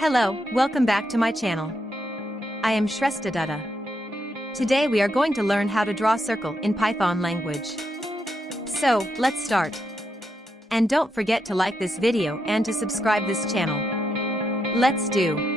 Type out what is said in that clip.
Hello, welcome back to my channel. I am Shrestha. Today we are going to learn how to draw circle in Python language. So, let's start. And don't forget to like this video and to subscribe this channel. Let's do.